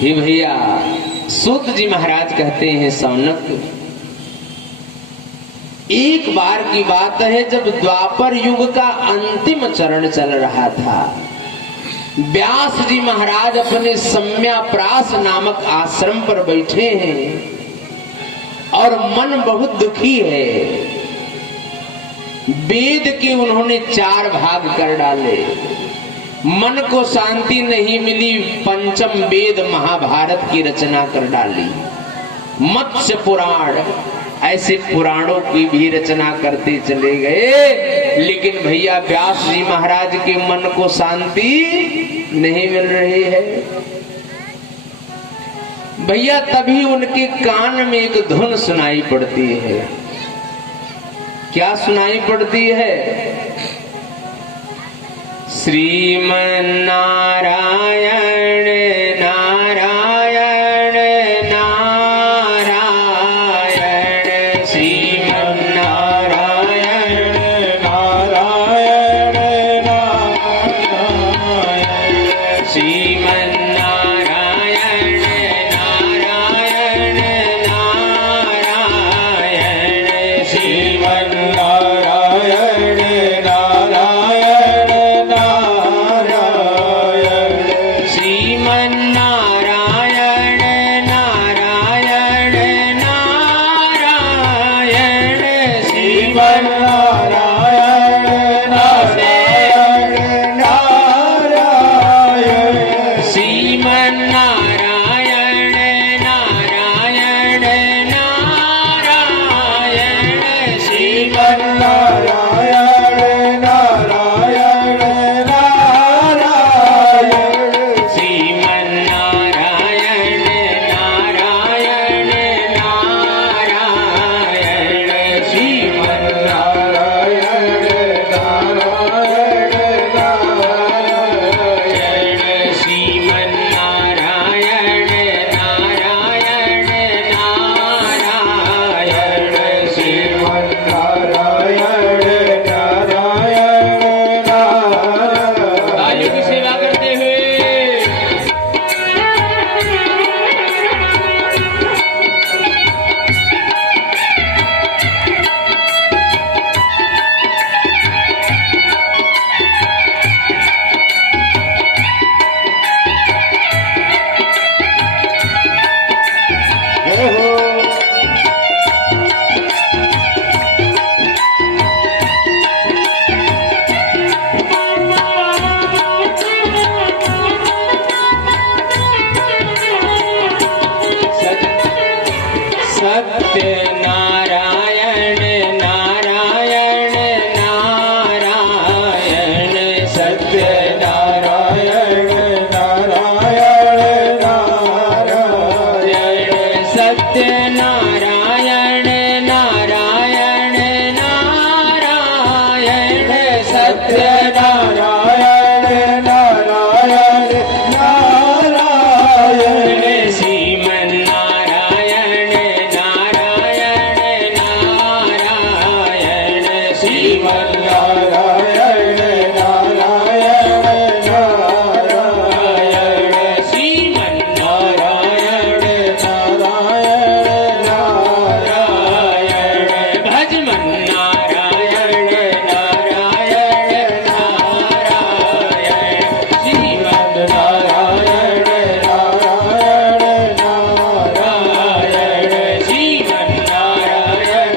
हे भैया, सूत जी महाराज कहते हैं सौनक, एक बार की बात है जब द्वापर युग का अंतिम चरण चल रहा था। व्यास जी महाराज अपने सम्याप्रास नामक आश्रम पर बैठे हैं और मन बहुत दुखी है। वेद के उन्होंने 4 भाग कर डाले, मन को शांति नहीं मिली, पंचम वेद महाभारत की रचना कर डाली, मत्स्य पुराण, ऐसे पुराणों की भी रचना करते चले गए। लेकिन भैया व्यास जी महाराज के मन को शांति नहीं मिल रही है। भैया तभी उनके कान में एक धुन सुनाई पड़ती है। क्या सुनाई पड़ती है? श्रीमन नारायण नारायण नारायण, श्रीमन नारायण नारायण नारायण, श्रीमन नारायण नारायण नारायण, श्रीमन नारायण नारायण नारायण, श्रीमन नारायण नारायण नारायण, श्रीमन नारायण नारायण नारायण, श्रीमन नारायण नारायण नारायण, श्रीमन नारायण नारायण नारायण, श्रीमन नारायण नारायण नारायण, श्रीमन नारायण नारायण नारायण, श्रीमन नारायण नारायण नारायण, श्रीमन नारायण नारायण नारायण। तालियों की सेवा करते हुए सत्य नारायण नारायण नारायण, सत्य नारायण नारायण नारायण, सत्य नारायण नारायण नारायण, सत्य नारायण नारायण नारायण, श्रीमन नारायण नारायण नारायण, श्रीमन नारायण नारायण नारायण, श्रीमन नारायण नारायण नारायण, भज मन नारायण नारायण नारायण, श्रीमन नारायण नारायण नारायण, श्रीमन नारायण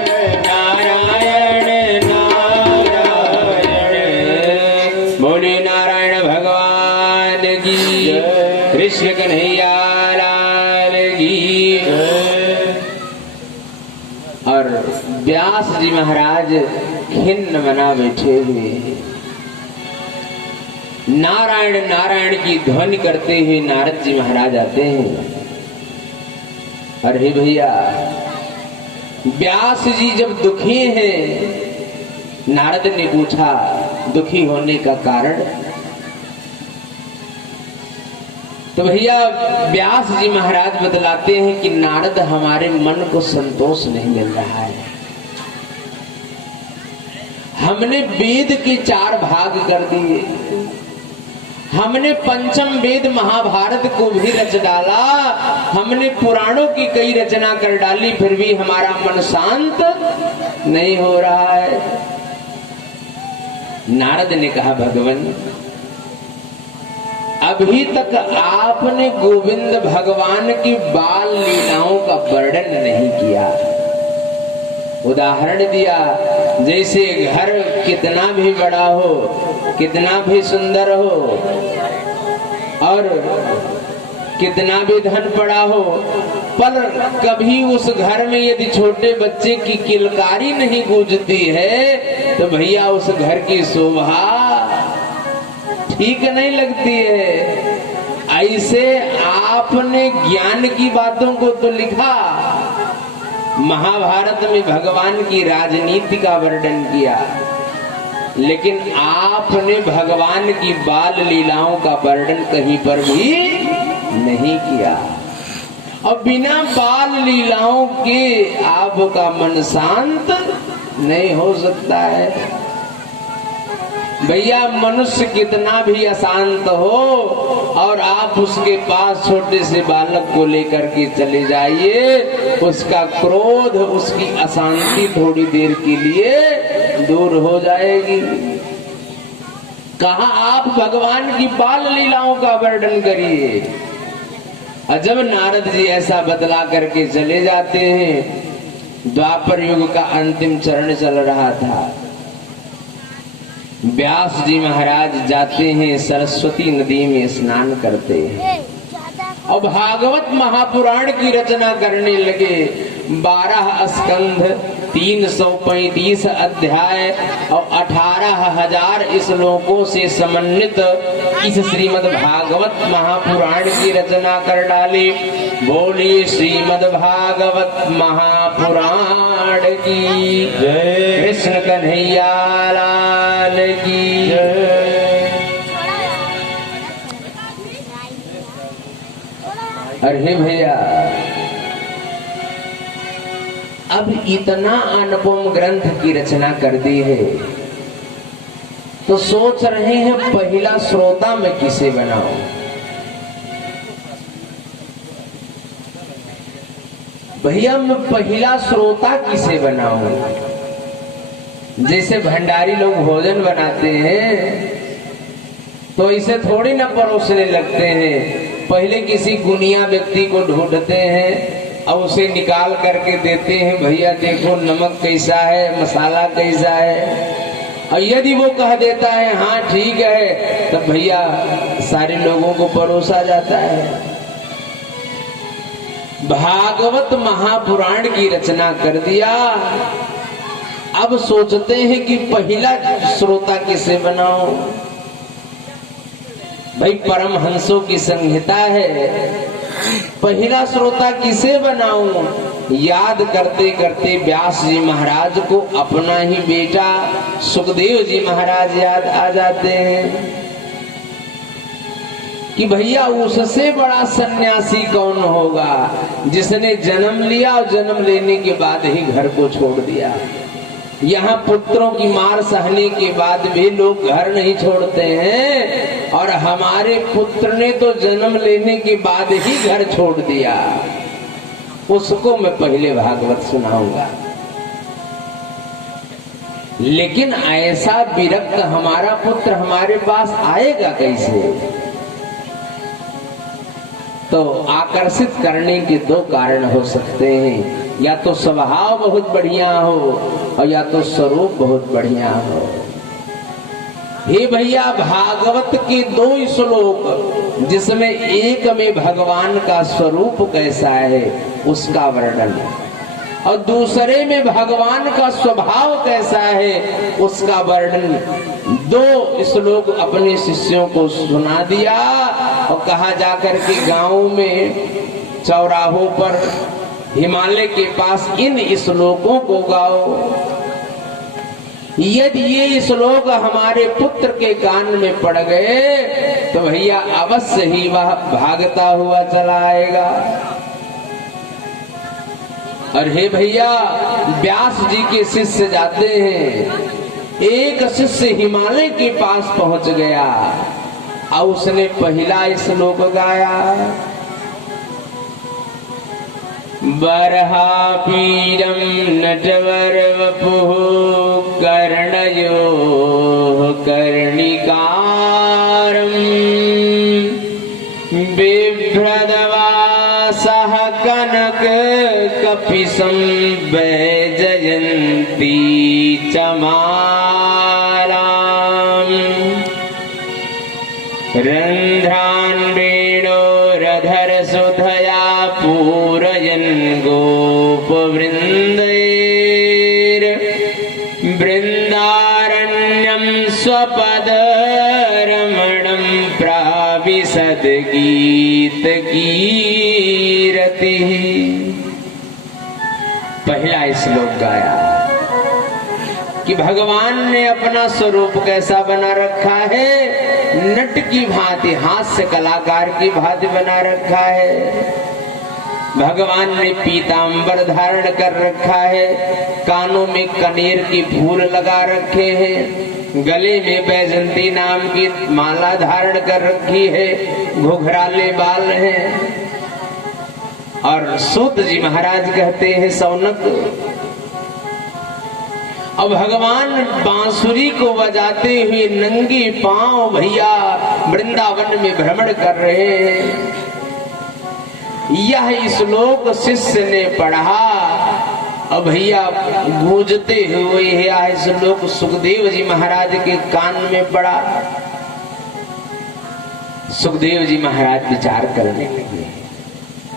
नारायण नारायण। बोले नारायण भगवान की, कृष्ण कन्हैया लाल की। और व्यास जी महाराज खिन्न बना बैठे हुए नारायण नारायण की ध्वनि करते हुए नारद जी महाराज आते हैं। अरे भैया, व्यास जी जब दुखी हैं, नारद ने पूछा दुखी होने का कारण। तो भैया व्यास जी महाराज बतलाते हैं कि नारद, हमारे मन को संतोष नहीं मिल रहा है। हमने वेद के 4 भाग कर दिए, हमने पंचम वेद महाभारत को भी रच डाला, हमने पुराणों की कई रचना कर डाली, फिर भी हमारा मन शांत नहीं हो रहा है। नारद ने कहा, भगवान अभी तक आपने गोविंद भगवान की बाल लीलाओं का वर्णन नहीं किया। उदाहरण दिया, जैसे घर कितना भी बड़ा हो, कितना भी सुंदर हो और कितना भी धन पड़ा हो, पर कभी उस घर में यदि छोटे बच्चे की किलकारी नहीं गूंजती है तो भैया उस घर की शोभा ठीक नहीं लगती है। ऐसे आपने ज्ञान की बातों को तो लिखा, महाभारत में भगवान की राजनीति का वर्णन किया, लेकिन आपने भगवान की बाल लीलाओं का वर्णन कहीं पर भी नहीं किया। और बिना बाल लीलाओं के आपका मन शांत नहीं हो सकता है। भैया मनुष्य कितना भी अशांत हो और आप उसके पास छोटे से बालक को लेकर के चले जाइए, उसका क्रोध, उसकी अशांति थोड़ी देर के लिए दूर हो जाएगी। कहा आप भगवान की बाल लीलाओं का वर्णन करिए। और जब नारद जी ऐसा बदला करके चले जाते हैं, द्वापर युग का अंतिम चरण चल रहा था। व्यास जी महाराज जाते हैं, सरस्वती नदी में स्नान करते हैं और भागवत महापुराण की रचना करने लगे। 12 स्कंध, 335 अध्याय और 18,000 श्लोकों से समन्वित इस श्रीमद् भागवत महापुराण की रचना कर डाली। बोलिए श्रीमद् भागवत महापुराण की जय, कृष्ण कन्हैया लाल की जय। अरे भैया, अब इतना अनुपम ग्रंथ की रचना कर दी है तो सोच रहे हैं पहला श्रोता मैं किसे बनाऊं। भैया मैं पहला श्रोता किसे बनाऊं। जैसे भंडारी लोग भोजन बनाते हैं तो इसे थोड़ी ना परोसने लगते हैं, पहले किसी गुनिया व्यक्ति को ढूंढते हैं और उसे निकाल करके देते हैं, भैया देखो नमक कैसा है, मसाला कैसा है। और यदि वो कह देता है हाँ ठीक है, तब भैया सारे लोगों को परोसा जाता है। भागवत महापुराण की रचना कर दिया, अब सोचते हैं कि पहला श्रोता किसे बनाओ। भाई परमहंसों की संहिता है, पहला श्रोता किसे बनाऊं। याद करते करते व्यास जी महाराज को अपना ही बेटा सुखदेव जी महाराज याद आ जाते हैं कि भैया उससे बड़ा सन्यासी कौन होगा जिसने जन्म लिया और जन्म लेने के बाद ही घर को छोड़ दिया। यहाँ पुत्रों की मार सहने के बाद भी लोग घर नहीं छोड़ते हैं, और हमारे पुत्र ने तो जन्म लेने के बाद ही घर छोड़ दिया। उसको मैं पहले भागवत सुनाऊंगा। लेकिन ऐसा विरक्त हमारा पुत्र हमारे पास आएगा कैसे। तो आकर्षित करने के दो कारण हो सकते हैं, या तो स्वभाव बहुत बढ़िया हो और या तो स्वरूप बहुत बढ़िया हो। हे भैया, भागवत के 2 श्लोक जिसमें एक में भगवान का स्वरूप कैसा है उसका वर्णन, और दूसरे में भगवान का स्वभाव कैसा है उसका वर्णन 2 श्लोक अपने शिष्यों को सुना दिया। और कहा जाकर के गांव में चौराहों पर हिमालय के पास इन श्लोकों को गाओ। यदि ये श्लोक हमारे पुत्र के कान में पड़ गए तो भैया अवश्य ही वह भागता हुआ चला आएगा। और हे भैया, व्यास जी के शिष्य जाते हैं, एक शिष्य हिमालय के पास पहुंच गया और उसने पहला श्लोक गाया, बरहा पीरम नटवर वपुः कर्णयोः कर्णिकारम् बिभ्रदवासः कनक कपिशं वैजयन्ती चमालाम् रन्ध्रान् वेणोरधर सुधया पूरयन् गोपवृन्दैर् बृन्दारण्यं स्वपदरमणं प्राविशद गीतकीरतिः। पहला श्लोक गाया कि भगवान ने अपना स्वरूप कैसा बना रखा है, नट की भांति, हास्य कलाकार की भांति बना रखा है। भगवान ने पीतांबर धारण कर रखा है, कानों में कनेर की फूल लगा रखे हैं, गले में बैजंती नाम की माला धारण कर रखी है, घुघराले बाल हैं। और सूत जी महाराज कहते हैं सौनक, अब भगवान बांसुरी को बजाते हुए नंगे पांव भैया वृंदावन में भ्रमण कर रहे हैं। यह श्लोक शिष्य ने पढ़ा और भैया गूंजते हुए यह श्लोक सुखदेव जी महाराज के कान में पड़ा। सुखदेव जी महाराज विचार करने लगे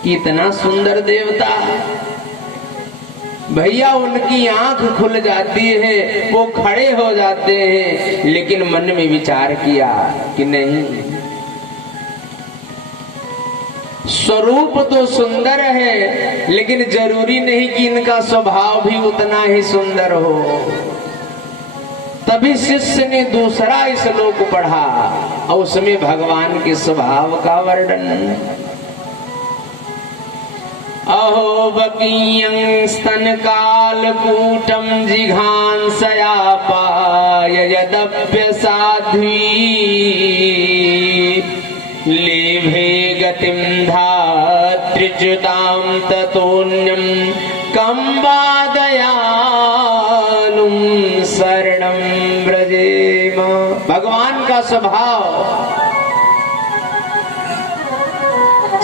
कि इतना सुंदर देवता, भैया उनकी आंख खुल जाती है, वो खड़े हो जाते हैं, लेकिन मन में विचार किया कि नहीं, स्वरूप तो सुंदर है, लेकिन जरूरी नहीं कि इनका स्वभाव भी उतना ही सुंदर हो। तभी शिष्य ने दूसरा श्लोक पढ़ा और उसमें भगवान के स्वभाव का वर्णन, अहो बकीयं स्तन कालकूटं जिघांसयापाय यदप्य साध्वी लेभे गतिं धात्रिच्युतां ततोऽन्यं कं वादयानुं शरणं व्रजेम। भगवान का स्वभाव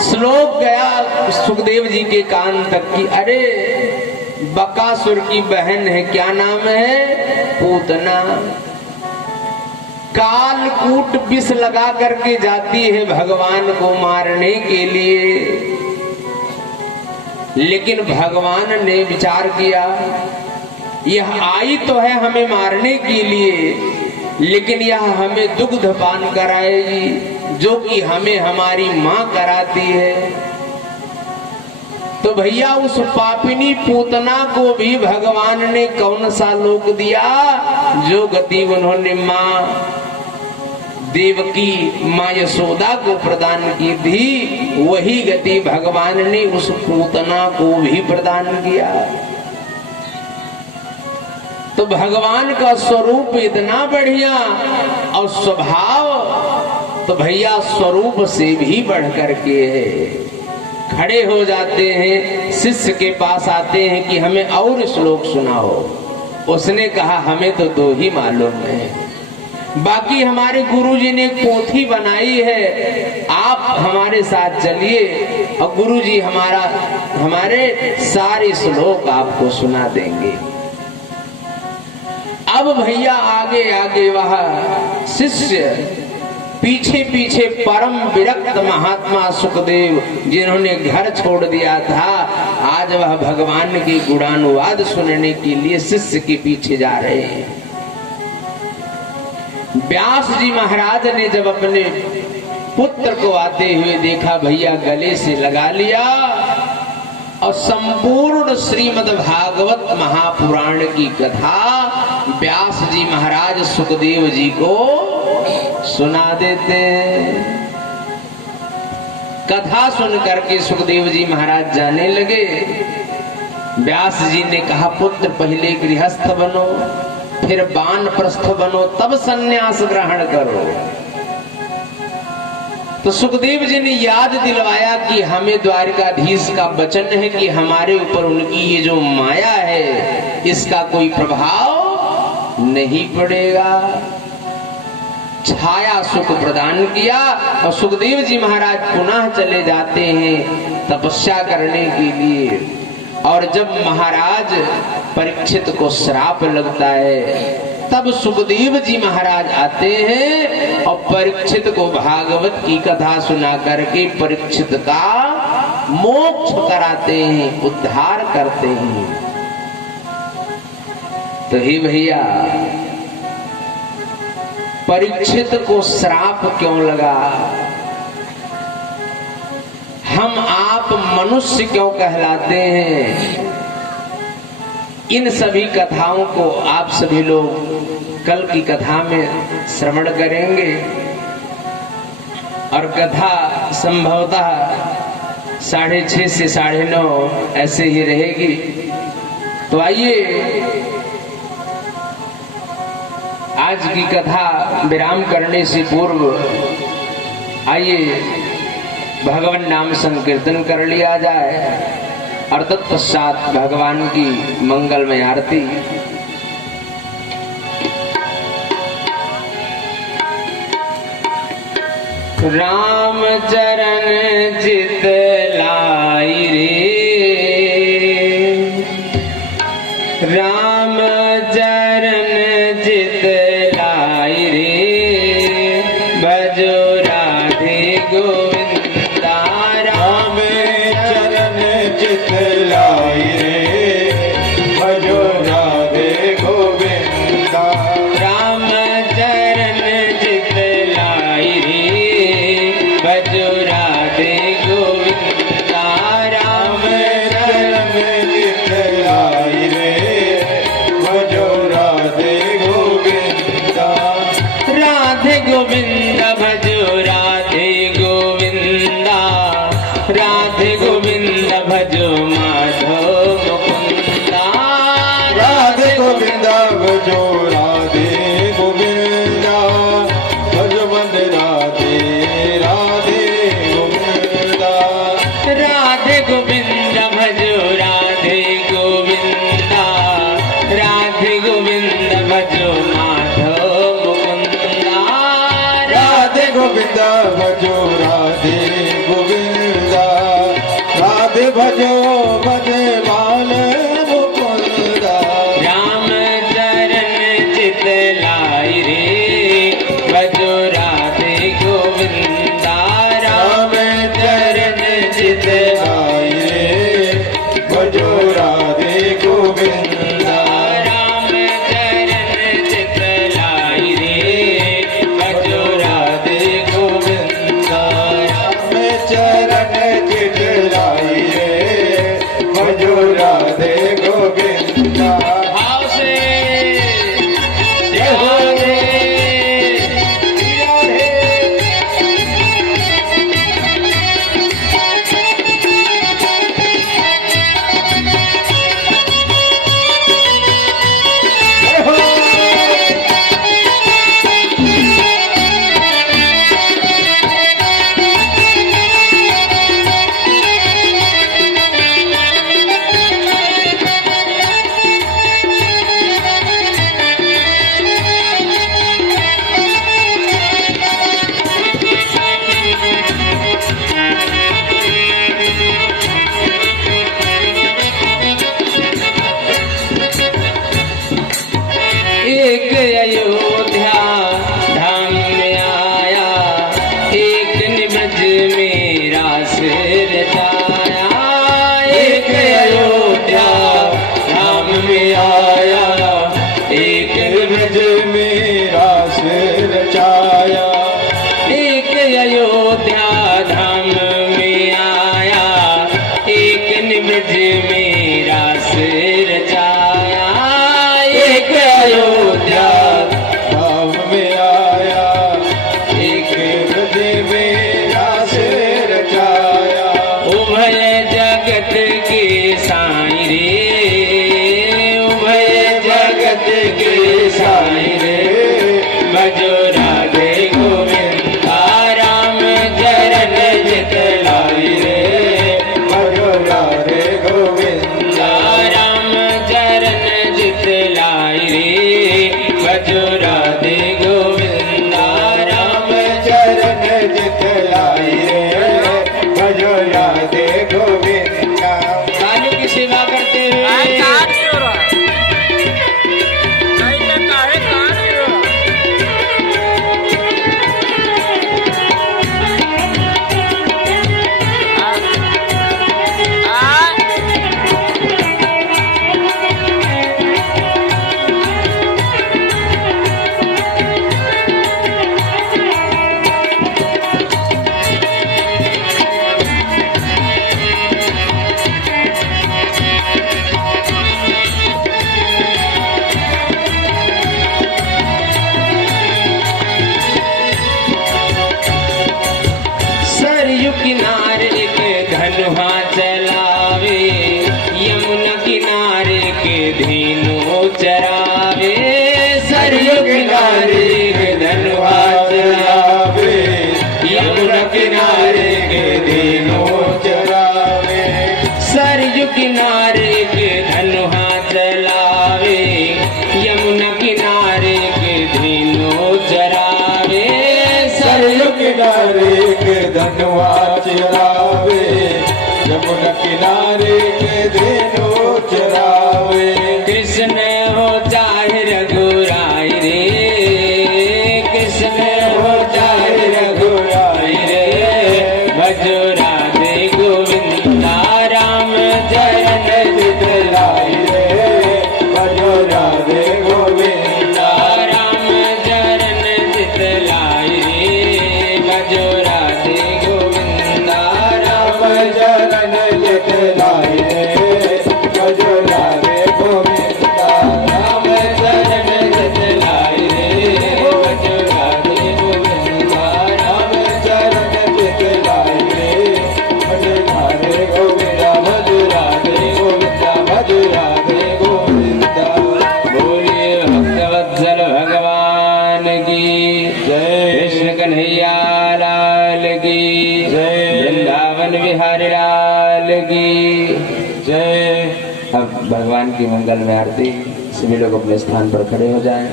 श्लोक गया सुखदेव जी के कान तक की, अरे बकासुर की बहन है, क्या नाम है, पूतना, कालकूट विष लगा करके जाती है भगवान को मारने के लिए। लेकिन भगवान ने विचार किया, यह आई तो है हमें मारने के लिए, लेकिन यह हमें दुग्ध पान कराएगी, जो कि हमें हमारी माँ कराती है। तो भैया उस पापिनी पूतना को भी भगवान ने कौन सा लोक दिया, जो गति उन्होंने माँ देवकी, माँ यशोदा को प्रदान की थी, वही गति भगवान ने उस पूतना को भी प्रदान किया। तो भगवान का स्वरूप इतना बढ़िया और स्वभाव तो भैया स्वरूप से भी बढ़ करके है। खड़े हो जाते हैं, शिष्य के पास आते हैं कि हमें और श्लोक सुनाओ। उसने कहा हमें तो दो ही मालूम है, बाकी हमारे गुरुजी ने पोथी बनाई है, आप हमारे साथ चलिए और गुरुजी हमारे सारे श्लोक आपको सुना देंगे। अब भैया आगे आगे वह शिष्य, पीछे पीछे परम विरक्त महात्मा सुखदेव, जिन्होंने घर छोड़ दिया था, आज वह भगवान के गुणानुवाद सुनने के लिए शिष्य के पीछे जा रहे हैं। व्यास जी महाराज ने जब अपने पुत्र को आते हुए देखा, भैया गले से लगा लिया और संपूर्ण श्रीमद् भागवत महापुराण की कथा व्यास जी महाराज सुखदेव जी को सुना देते। कथा सुन करके सुखदेव जी महाराज जाने लगे। व्यास जी ने कहा, पुत्र पहले गृहस्थ बनो, फिर वानप्रस्थ बनो, तब सन्यास ग्रहण करो। तो सुखदेव जी ने याद दिलवाया कि हमें द्वारकाधीश का वचन है कि हमारे ऊपर उनकी ये जो माया है इसका कोई प्रभाव नहीं पड़ेगा। छाया सुख प्रदान किया और सुखदेव जी महाराज पुनः चले जाते हैं तपस्या करने के लिए। और जब महाराज परीक्षित को श्राप लगता है तब सुखदेव जी महाराज आते हैं और परीक्षित को भागवत की कथा सुना करके परीक्षित का मोक्ष कराते हैं, उद्धार करते हैं। तो हे भैया, परीक्षित को श्राप क्यों लगा? हम आप मनुष्य क्यों कहलाते हैं? इन सभी कथाओं को आप सभी लोग कल की कथा में श्रवण करेंगे और कथा संभवतः 6:30 से 9:30 ऐसे ही रहेगी। तो आइए आज की कथा विराम करने से पूर्व आइए भगवान नाम संकीर्तन कर लिया जाए और तत्पश्चात भगवान की मंगलमय आरती। राम चरण जित लाई रे, राम चरण जित लाई रे, भजो राधे गोविंदा। राम चरण चित लाई रे, भजो राधे गोविंदा। राम चरण चित लाई रे, भजो राधे गोविंदा। राम चरण चित लाई रे, भजो राधे गोविंदा। राधे गोविंदा भजो राधे गोविंदा। राधे गोविंदा भजो माधव मुकुंदा। राधे गोविंदा भजो राधे गोविंदा। भजो मन राधे राधे गोविंदा। राधे गोविंदा भजो राधे गोविंदा। राधे गोविंदा भजो माधव मुकुंदा। राधे गोविंदा भजो राधे गोविंदा। राधे भजो भजमान मुकुंदा। राम चरण चित लाई रे, भजो राधे गोविंदा। राम चरण चित लाई रे, भजो राधे गोविंदा। राम चरण चित लाई रे, भजो राधे गोविंदा। राम चरण चित लाई रे, धनुहा चलावे, यमुना किनारे के धेनु चरावे। सरयू किनारे के धनुहा चलावे, यमुना किनारे के धेनु चरावे। सरयू किनारे के धनुहा चलावे, यमुना किनारे के धेनु चरावे। सरयू किनारे के धनुआ चरावे, यमुना किनारे के धेनु चरावे। कृष्ण हो चाहे रघुराई रे, कृष्ण हो चाहे रघुराई रे, भजो राधे गोविंदा राम चरण चित लाई रे। भजो राधे गोविंदा राम चरण चित लाई रे, भजो राधे गोविंदा राम चरण चित लाई रे। भजो राधे गोविंदा राम चरण चित लाई रे, भजो राधे गोविंदा राम चरण चित लाई रे। भजो राधे गोविंदा भजो राधे गोविंदा भजो राधे गोविंदा। बोलिए भक्तवत्सल भगवान की जय। कृष्ण कन्हैया लाल की जय। वृंदावन बिहारी लाल की जय। अब भगवान की मंगल में आरती। सभी लोग अपने स्थान पर खड़े हो जाएं।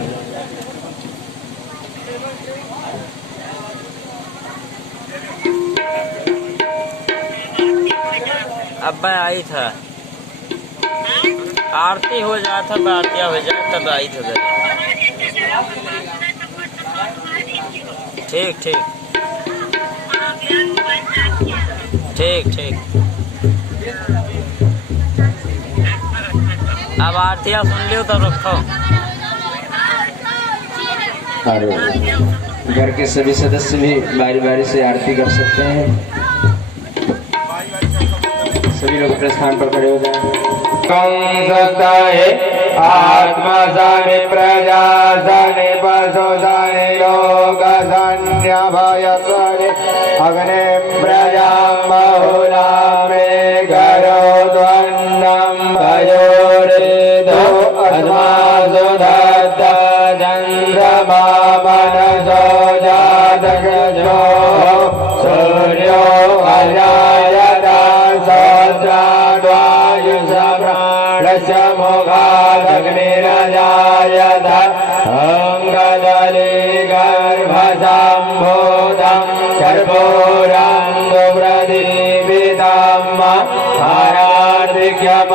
अब मैं आई था, आरती हो जाए था, बातिया हो जाए तब आई था। ठीक ठीक ठीक ठीक। अब आरतियाँ सुन लियो तब रखो। और घर के सभी सदस्य भी बारी बारी से आरती कर सकते हैं। सभी लोग अपने स्थान पर खड़े हो जाएं। कंसताए आत्मा जाने प्रजा जाने पशु जाने लोक जान्य भय करे अग्नि प्रजा बहुला में करो द्वन्नम भयोरेदो अस्मासु दत्ता चन्द्रमा मनसो जातगजो सूर्यो अजायता मुखादग्निरजायत अङ्गदले गर्भसम्भूतं कर्पूराङ्गप्रदीपितं हरार्दिक्यमहं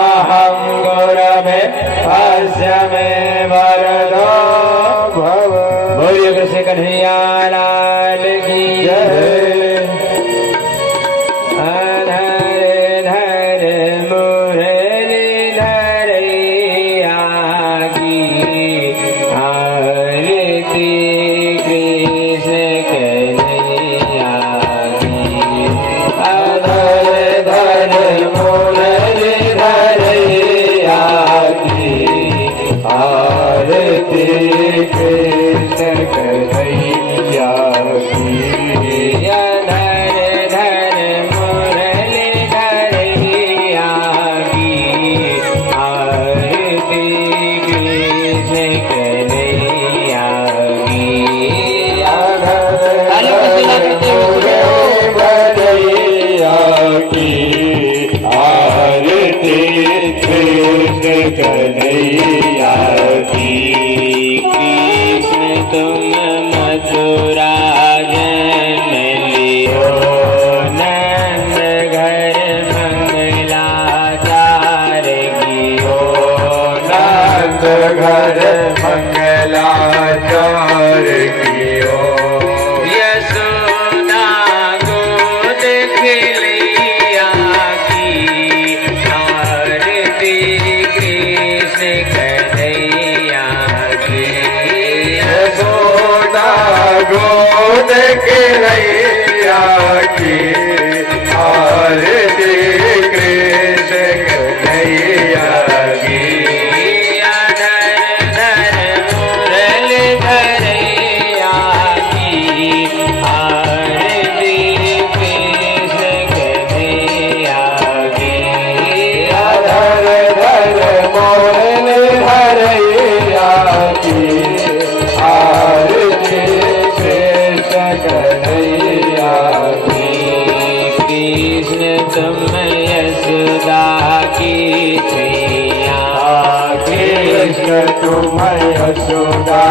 गुरवे अस्य मे वरदो भव। बोलिए कृष्ण कन्हैया लाल की जय। घर मंगलाचार कियो यशोदा गोद खिलिया की आरती कृष्ण कन्हैया की। यशोदा गोद खिलैया की आरती कृष्ण कन्हैया की। तुम यशोदा की छैया, कृष्ण तुम यशोदा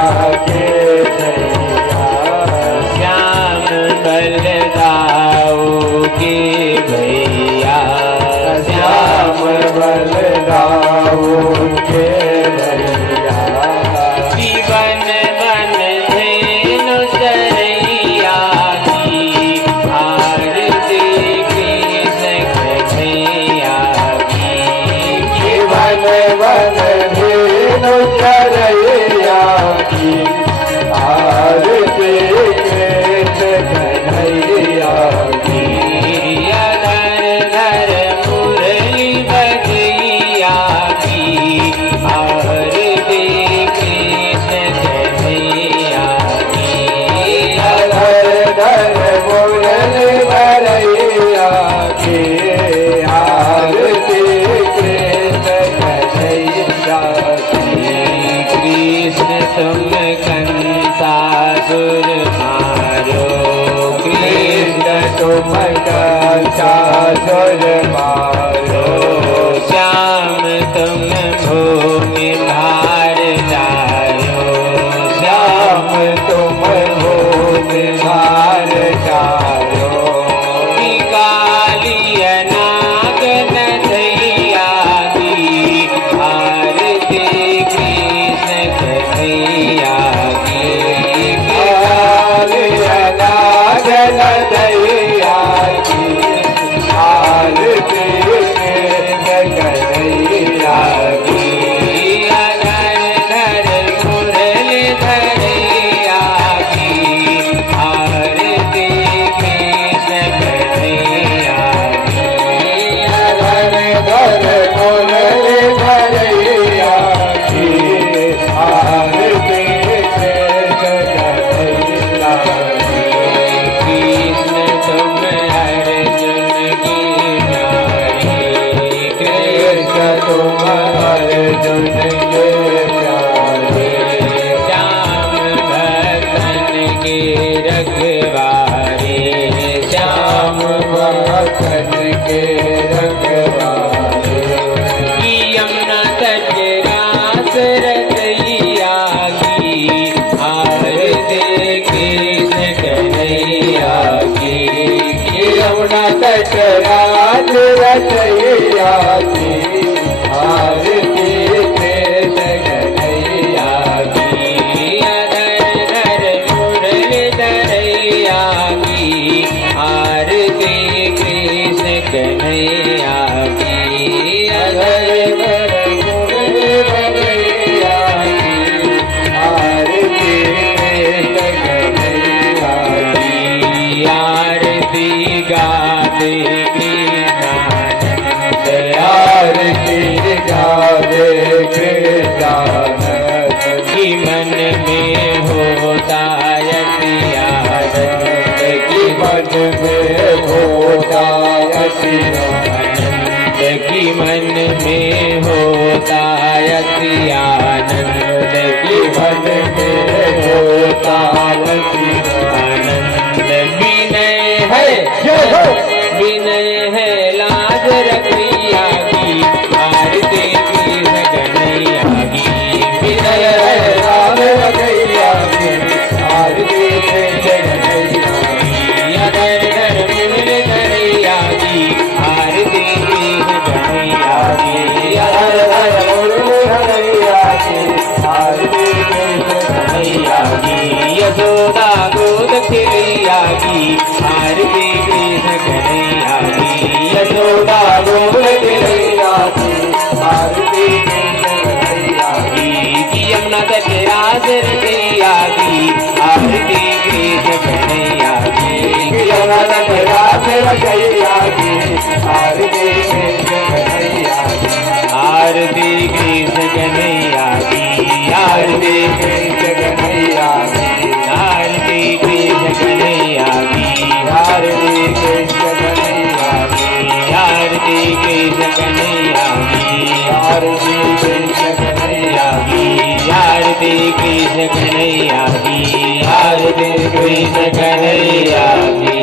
के छैया, श्याम बलदाऊ के भैया, श्याम बलदाऊ के भैया, जीवन बन धेनु चरैया की, आरती कृष्ण कन्हैया की। जीवन बन धेनु चरैया की, आरती कृष्ण कन्हैया की। अधर धर मुरली बजैया की, आरती कृष्ण कन्हैया की। धर धर मुरली भरैया की, आरती कृष्ण कन्हैया की। कृष्ण तुम कंसासुर मारो, कृष्ण तुम कंसासुर मारो, श्याम तुम भूमि भार डालो, श्याम तुम भूमि भार डालो। कालिया नाग नथैया की, आरती कृष्ण कन्हैया की। कालिया नाग नथैया की, आरती कृष्ण कन्हैया की। अधर धर मुरली धरैया की, आरती कृष्ण कन्हैया की। धर धर मुरली भरैया की, आरती कृष्ण कन्हैया की। कृष्ण तुम अर्जुन की नारी, कृष्ण तुम अर्जुन के प्यारे, श्याम भक्तन के रखवारे, श्याम भक्तन के रखवारे। यमुना तट रास रचैया की, आरती कृष्ण कन्हैया की। यमुना तट राज रचैया की, आरती कृष्ण कन्हैया की। अधर धर मुरली धरैया की, आरती कृष्ण कन्हैया की। धर धर मुरली भरैया की, आरती कृष्ण कन्हैया की। आरती गावे कृष्णानंद, आरती गावे कृष्णानंद, की मन में होता अति आनंद, की मन में होता अति आनंद की मन में होता अति आनंद, की मन में होता अति आनंद। विनय है जय हो। विनय है लाज रखैया की, आरती कृष्ण कन्हैया की। विनय है राम रखैया की, आरती कृष्ण कन्हैया की। अधर धर मुरली धरैया की, आरती कृष्ण कन्हैया की। हर हर मुरली भरैया की, आरती कृष्ण कन्हैया की। यशोदा गोद खिलैया की, आरती कृष्ण कन्हैया की। यशोदा गोद खिलैया की, आरती कृष्ण कन्हैया की। यमुना तट रास रचैया की, आरती कृष्ण कन्हैया की। यमुना तट रास रचैया की, आरती कृष्ण कन्हैया की। आरती कृष्ण कन्हैया की। आरती कृष्ण कन्हैया की, आरती कृष्ण कन्हैया की। आरती कृष्ण कन्हैया की। आरती कृष्ण कन्हैया की। आरती कृष्ण कन्हैया की। आरती कृष्ण कन्हैया की। आरती कृष्ण कन्हैया की।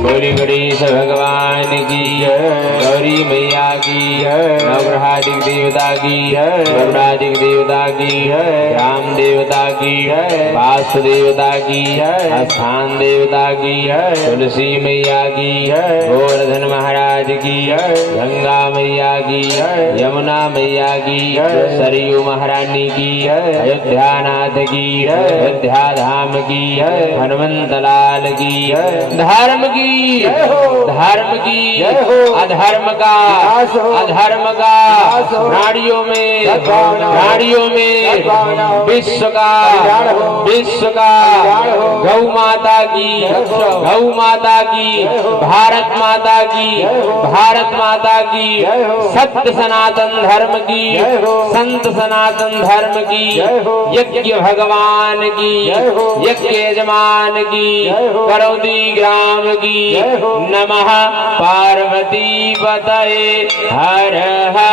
बोली गणेश भगवान की गौरी मैया की नवग्रहादिक देवता की गरुड़ादिक देवता की राम देवता की वास्तु देवता की स्थान देवता की तुलसी मैया की गोवर्धन महाराज की गंगा मैया की यमुना मैया की सरयू महारानी की अयोध्या नाथ की अयोध्या धाम की हनुमंत लाल की धर्म की अधर्म का प्राणियों में विश्व का गौ माता की भारत माता की सत्य सनातन धर्म की संत सनातन धर्म की यज्ञ भगवान की यज्ञ यजमान की करौदी ग्राम की नमः पार्वती पतये हर हर